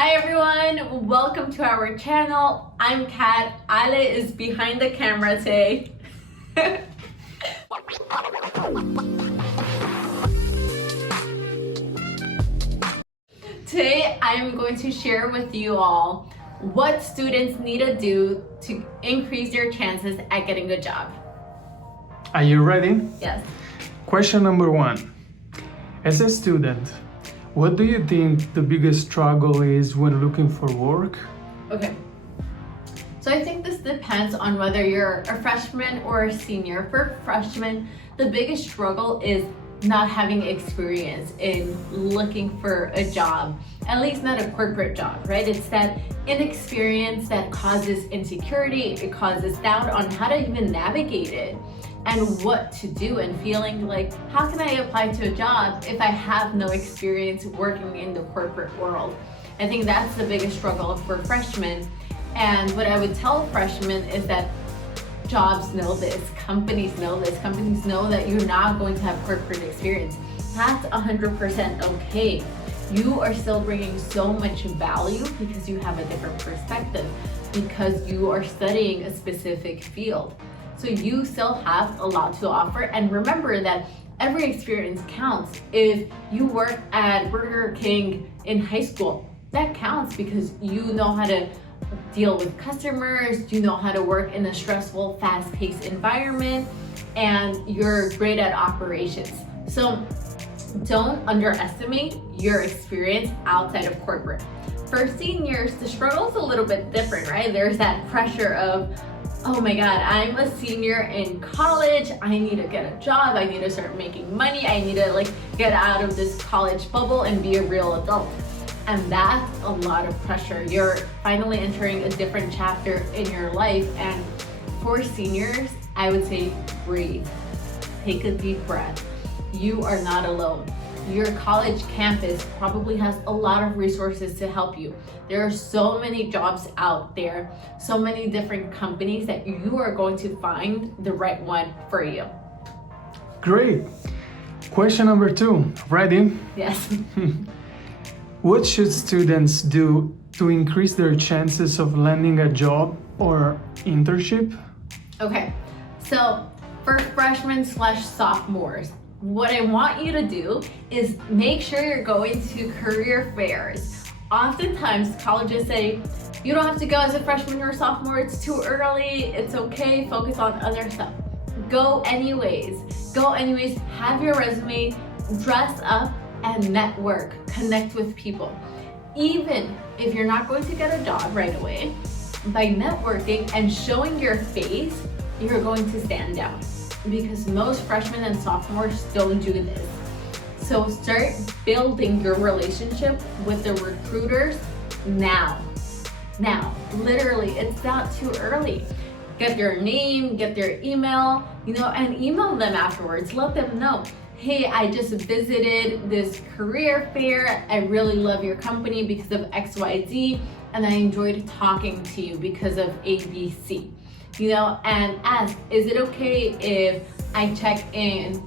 Hi everyone, welcome to our channel. I'm Kat. Ale is behind the camera today. Today I'm going to share with you all what students need to do to increase their chances at getting a job. Are you ready? Yes. Question number 1. As a student, what do you think the biggest struggle is when looking for work? Okay. So I think this depends on whether you're a freshman or a senior. For freshmen, the biggest struggle is not having experience in looking for a job, at least not a corporate job, right? It's that inexperience that causes insecurity, it causes doubt on how to even navigate it and what to do, and feeling like, how can I apply to a job if I have no experience working in the corporate world? I think that's the biggest struggle for freshmen. And what I would tell freshmen is that jobs know this, companies know this, companies know that you're not going to have corporate experience. That's 100% okay. You are still bringing so much value because you have a different perspective, because you are studying a specific field. So you still have a lot to offer, and remember that every experience counts. If you work at Burger King in high school, that counts because you know how to deal with customers, you know how to work in a stressful, fast-paced environment, and you're great at operations. So don't underestimate your experience outside of corporate. For seniors, the struggle is a little bit different, right? There's that pressure of, oh my God, I'm a senior in college, I need to get a job, I need to start making money, I need to get out of this college bubble and be a real adult. And that's a lot of pressure. You're finally entering a different chapter in your life. And for seniors, I would say breathe. Take a deep breath. You are not alone. Your college campus probably has a lot of resources to help you. There are so many jobs out there, so many different companies that you are going to find the right one for you. Great. Question number 2. Ready? Yes. What should students do to increase their chances of landing a job or internship? Okay, so for freshmen/sophomores, what I want you to do is make sure you're going to career fairs. Oftentimes, colleges say, you don't have to go as a freshman or sophomore, it's too early, it's okay, focus on other stuff. Go anyways, have your resume, dress up, and network, connect with people. Even if you're not going to get a job right away, by networking and showing your face, you're going to stand out, because most freshmen and sophomores don't do this. So start building your relationship with the recruiters now. Literally, it's not too early. Get their name, get their email, and email them afterwards. Let them know, hey, I just visited this career fair. I really love your company because of XYZ, and I enjoyed talking to you because of ABC. And ask, is it okay if I check in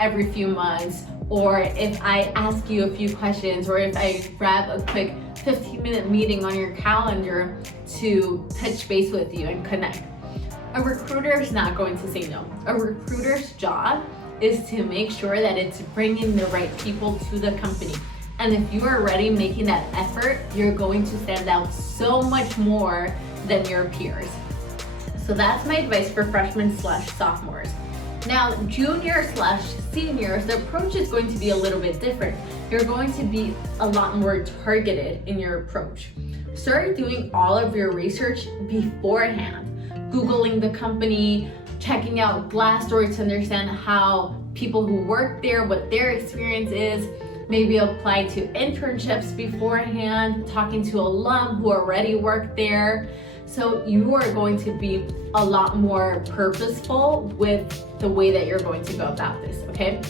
every few months, or if I ask you a few questions, or if I grab a quick 15-minute meeting on your calendar to touch base with you and connect? A recruiter is not going to say no. A recruiter's job is to make sure that it's bringing the right people to the company. And if you are already making that effort, you're going to stand out so much more than your peers. So that's my advice for freshmen/sophomores. Now, juniors/seniors, the approach is going to be a little bit different. You're going to be a lot more targeted in your approach. Start doing all of your research beforehand, Googling the company, checking out Glassdoor to understand how people who work there, what their experience is, maybe apply to internships beforehand, talking to alum who already work there. So you are going to be a lot more purposeful with the way that you're going to go about this, okay?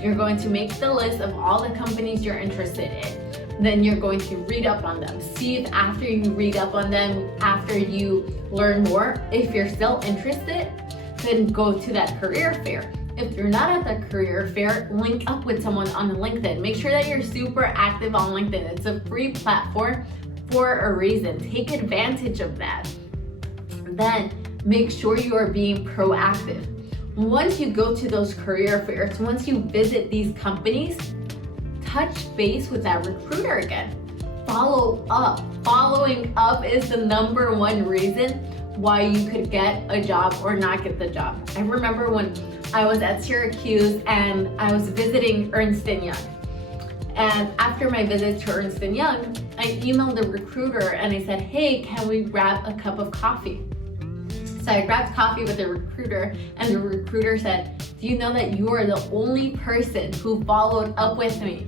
You're going to make the list of all the companies you're interested in. Then you're going to read up on them. See if after you read up on them, after you learn more, if you're still interested, then go to that career fair. If you're not at the career fair, link up with someone on LinkedIn. Make sure that you're super active on LinkedIn. It's a free platform for a reason. Take advantage of that. Then make sure you are being proactive. Once you go to those career fairs, once you visit these companies, touch base with that recruiter again. Follow up. Following up is the number one reason why you could get a job or not get the job. I remember when I was at Syracuse and I was visiting Ernst & Young. And after my visit to Ernst & Young, I emailed the recruiter and I said, hey, can we grab a cup of coffee? So I grabbed coffee with the recruiter, and the recruiter said, do you know that you are the only person who followed up with me?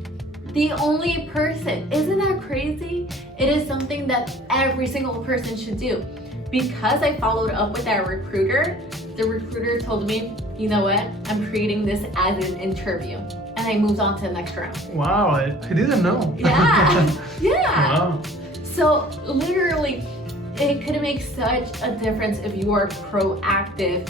The only person. Isn't that crazy? It is something that every single person should do. Because I followed up with that recruiter, the recruiter told me, you know what? I'm treating this as an interview. And I moved on to the next round. Wow, I didn't know. Yeah, yeah. Wow. So literally, it could make such a difference if you are proactive.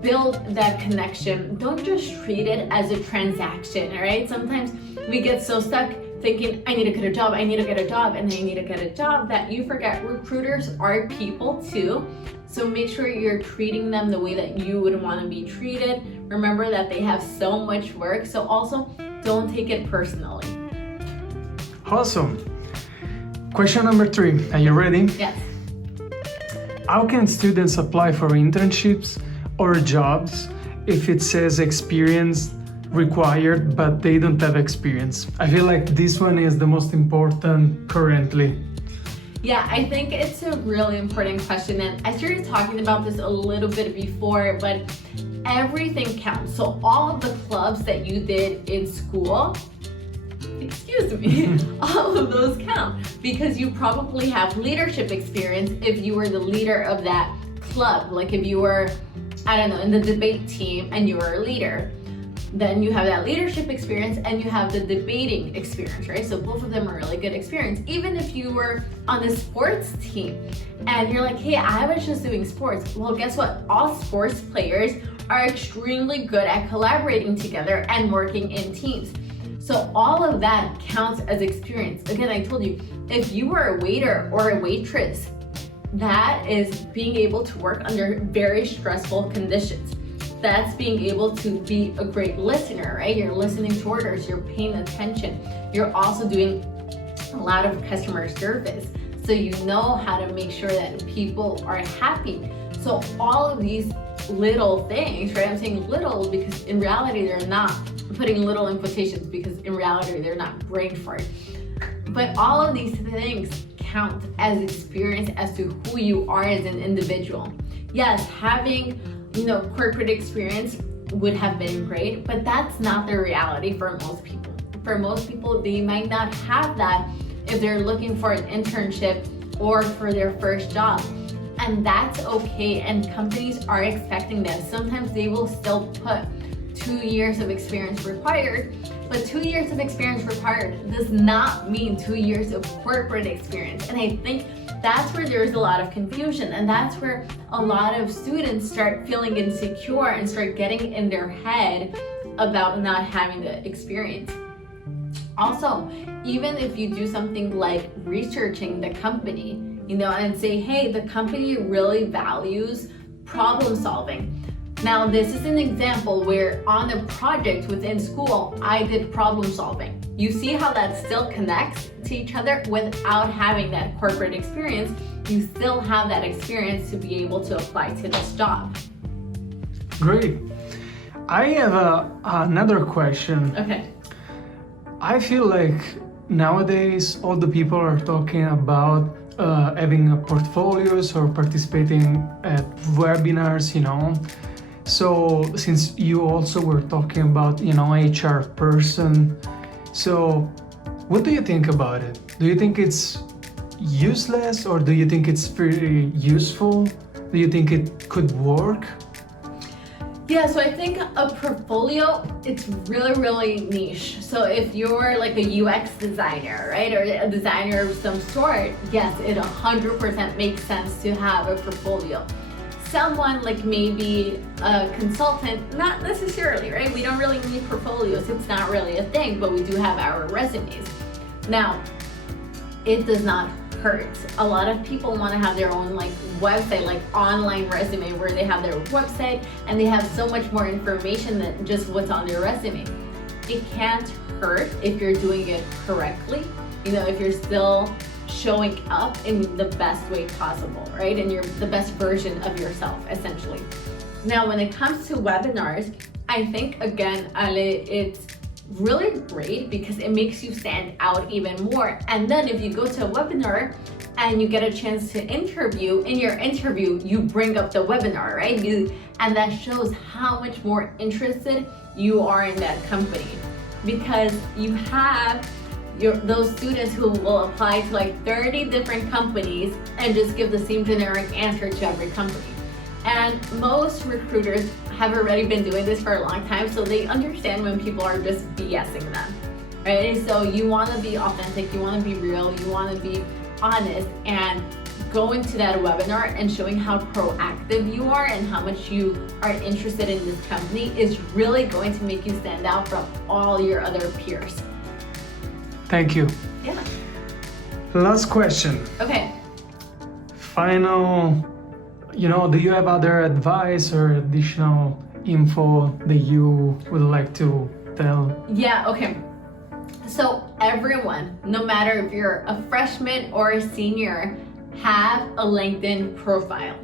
Build that connection. Don't just treat it as a transaction, all right? Sometimes we get so stuck thinking, I need to get a job, I need to get a job, and I need to get a job, that you forget recruiters are people too. So make sure you're treating them the way that you would want to be treated. Remember that they have so much work, so also don't take it personally. Awesome. Question number 3. Are you ready? Yes. How can students apply for internships or jobs if it says experience required but they don't have experience? I feel like this one is the most important currently. Yeah, I think it's a really important question, and I started talking about this a little bit before, but everything counts. So all of the clubs that you did in school, all of those count, because you probably have leadership experience if you were the leader of that club. Like if you were, I don't know, in the debate team and you were a leader, then you have that leadership experience and you have the debating experience, right? So both of them are really good experience. Even if you were on the sports team and you're like, hey, I was just doing sports. Well, guess what? All sports players are extremely good at collaborating together and working in teams. So all of that counts as experience. Again, I told you, if you were a waiter or a waitress, that is being able to work under very stressful conditions. That's being able to be a great listener, right? You're listening to orders, you're paying attention. You're also doing a lot of customer service. So you know how to make sure that people are happy. So all of these little things, right? I'm saying little because in reality they're not. I'm putting little in quotations because in reality they're not brain fart. But all of these things count as experience as to who you are as an individual. Yes, having corporate experience would have been great, but that's not the reality for most people. For most people, they might not have that if they're looking for an internship or for their first job. And that's okay, and companies are expecting this. Sometimes they will still put 2 years of experience required, but 2 years of experience required does not mean 2 years of corporate experience. And I think that's where there's a lot of confusion, and that's where a lot of students start feeling insecure and start getting in their head about not having the experience. Also, even if you do something like researching the company, and say, hey, the company really values problem solving. Now, this is an example where on a project within school, I did problem solving. You see how that still connects to each other without having that corporate experience. You still have that experience to be able to apply to this job. Great. I have another question. Okay. I feel like nowadays all the people are talking about having portfolios or participating at webinars, So since you also were talking about, HR person, so what do you think about it? Do you think it's useless or do you think it's very useful? Do you think it could work? Yeah, so I think a portfolio, it's really, really niche. So if you're like a UX designer, right, or a designer of some sort, yes, it 100% makes sense to have a portfolio. someone like maybe a consultant, not necessarily, right? We don't really need portfolios. It's not really a thing, but we do have our resumes. Now, it does not hurt. A lot of people want to have their own like website, like online resume, where they have their website and they have so much more information than just what's on their resume. It can't hurt if you're doing it correctly. You know, if you're still showing up in the best way possible, right? And you're the best version of yourself, essentially. Now, when it comes to webinars, I think, again, Ale, it's really great because it makes you stand out even more. And then if you go to a webinar and you get a chance to interview, in your interview, you bring up the webinar, right? And that shows how much more interested you are in that company, because you have those students who will apply to like 30 different companies and just give the same generic answer to every company. And most recruiters have already been doing this for a long time, so they understand when people are just BSing them, right? And so you want to be authentic, you want to be real, you want to be honest, and going to that webinar and showing how proactive you are and how much you are interested in this company is really going to make you stand out from all your other peers. Thank you. Yeah. Last question. Okay. Final, do you have other advice or additional info that you would like to tell? Yeah, okay. So everyone, no matter if you're a freshman or a senior, have a LinkedIn profile.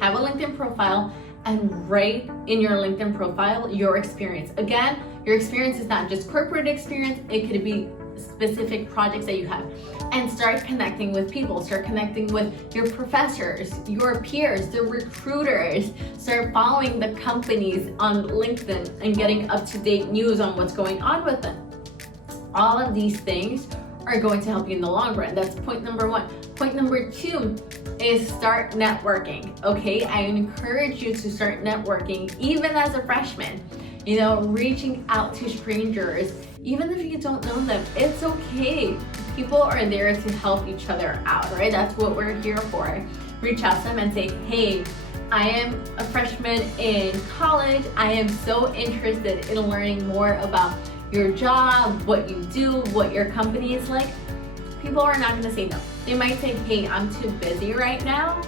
Have a LinkedIn profile and write in your LinkedIn profile your experience. Again, your experience is not just corporate experience, it could be specific projects that you have. And start connecting with people, start connecting with your professors, your peers, the recruiters. Start following the companies on LinkedIn and getting up-to-date news on what's going on with them. All of these things are going to help you in the long run. That's point number one. Point number two is start networking, okay? I encourage you to start networking even as a freshman. Reaching out to strangers, even if you don't know them, it's okay. People are there to help each other out, right? That's what we're here for. Reach out to them and say, hey, I am a freshman in college. I am so interested in learning more about your job, what you do, what your company is like. People are not gonna say no. They might say, hey, I'm too busy right now,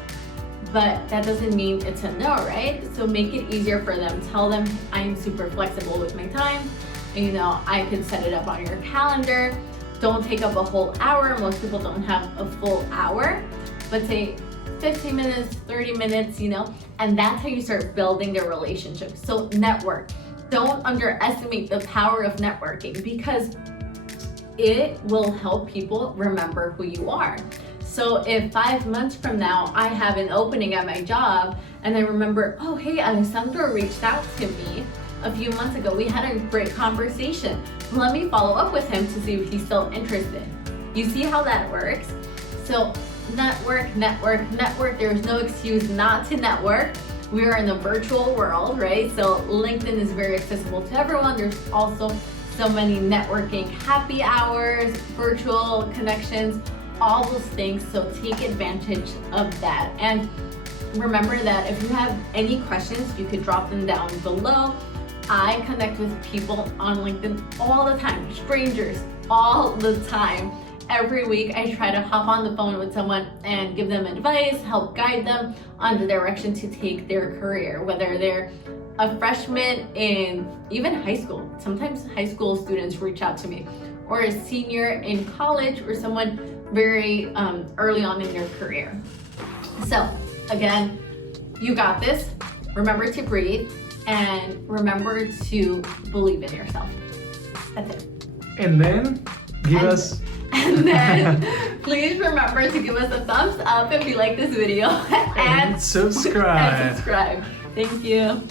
but that doesn't mean it's a no, right? So make it easier for them. Tell them I'm super flexible with my time. I can set it up on your calendar. Don't take up a whole hour. Most people don't have a full hour, but say 15 minutes, 30 minutes, and that's how you start building the relationship. So network. Don't underestimate the power of networking, because it will help people remember who you are. So if 5 months from now I have an opening at my job and I remember, oh, hey, Alessandro reached out to me a few months ago. We had a great conversation. Let me follow up with him to see if he's still interested. You see how that works? So network. There's no excuse not to network. We are in a virtual world, right? So LinkedIn is very accessible to everyone. There's also so many networking happy hours, virtual connections, all those things. So take advantage of that. And remember that if you have any questions, you could drop them down below. I connect with people on LinkedIn all the time, strangers all the time. Every week I try to hop on the phone with someone and give them advice, help guide them on the direction to take their career, whether they're a freshman in even high school. Sometimes high school students reach out to me, or a senior in college, or someone very early on in their career. So again, you got this. Remember to breathe and remember to believe in yourself. That's it. And then And then please remember to give us a thumbs up if you like this video and subscribe. Thank you.